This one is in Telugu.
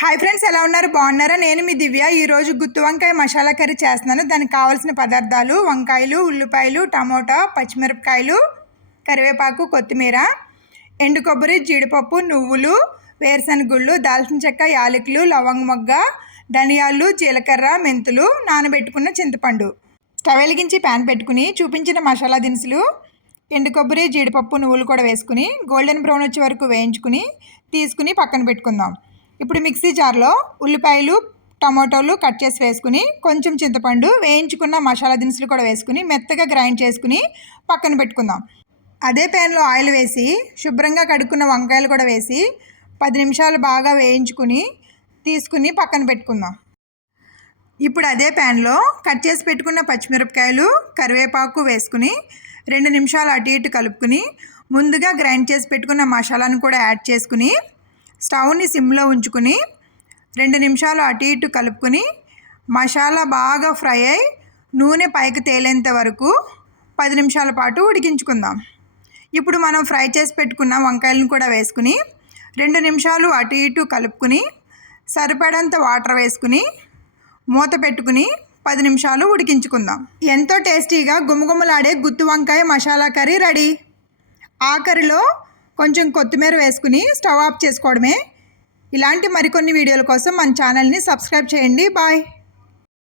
హాయ్ ఫ్రెండ్స్, ఎలా ఉన్నారు? బాగున్నారా? నేను మీ దివ్య. ఈరోజు గుత్తి వంకాయ మసాలా కర్రీ చేస్తున్నాను. దానికి కావాల్సిన పదార్థాలు: వంకాయలు, ఉల్లిపాయలు, టమోటా, పచ్చిమిరపకాయలు, కరివేపాకు, కొత్తిమీర, ఎండు కొబ్బరి, జీడిపప్పు, నువ్వులు, వేరుశనగుళ్ళు, దాల్చిన చెక్క, యాలకులు, లవంగ మొగ్గ, ధనియాలు, జీలకర్ర, మెంతులు, నానబెట్టుకున్న చింతపండు. స్టవ్ వెలిగించి ప్యాన్ పెట్టుకుని చూపించిన మసాలా దినుసులు, ఎండు కొబ్బరి, జీడిపప్పు, నువ్వులు కూడా వేసుకుని గోల్డెన్ బ్రౌన్ వచ్చే వరకు వేయించుకుని తీసుకుని పక్కన పెట్టుకుందాం. ఇప్పుడు మిక్సీ జార్లో ఉల్లిపాయలు, టమాటోలు కట్ చేసి వేసుకుని కొంచెం చింతపండు, వేయించుకున్న మసాలా దినుసులు కూడా వేసుకుని మెత్తగా గ్రైండ్ చేసుకుని పక్కన పెట్టుకుందాం. అదే ప్యాన్లో ఆయిల్ వేసి శుభ్రంగా కడుక్కున్న వంకాయలు కూడా వేసి 10 నిమిషాలు బాగా వేయించుకుని తీసుకుని పక్కన పెట్టుకుందాం. ఇప్పుడు అదే ప్యాన్లో కట్ చేసి పెట్టుకున్న పచ్చిమిరపకాయలు, కరివేపాకు వేసుకుని 2 నిమిషాలు అటు ఇటు కలుపుకుని ముందుగా గ్రైండ్ చేసి పెట్టుకున్న మసాలాను కూడా యాడ్ చేసుకుని స్టవ్ని సిమ్లో ఉంచుకుని 2 నిమిషాలు అటు ఇటు కలుపుకుని మసాలా బాగా ఫ్రై అయి నూనె పైకి తేలేంత వరకు 10 నిమిషాల పాటు ఉడికించుకుందాం. ఇప్పుడు మనం ఫ్రై చేసి పెట్టుకున్న వంకాయలను కూడా వేసుకుని 2 నిమిషాలు అటు ఇటు కలుపుకుని సరిపడంత వాటర్ వేసుకుని మూత పెట్టుకుని 10 నిమిషాలు ఉడికించుకుందాం. ఎంతో టేస్టీగా గుమగుమలాడే గుత్తి వంకాయ మసాలా కర్రీ రెడీ. ఆ కర్రీలో కొంచెం కొత్తిమీర వేసుకుని స్టవ్ ఆఫ్ చేసుకోవడమే. ఇలాంటి మరికొన్ని వీడియోల కోసం మన ఛానల్ని సబ్స్క్రైబ్ చేయండి. బాయ్.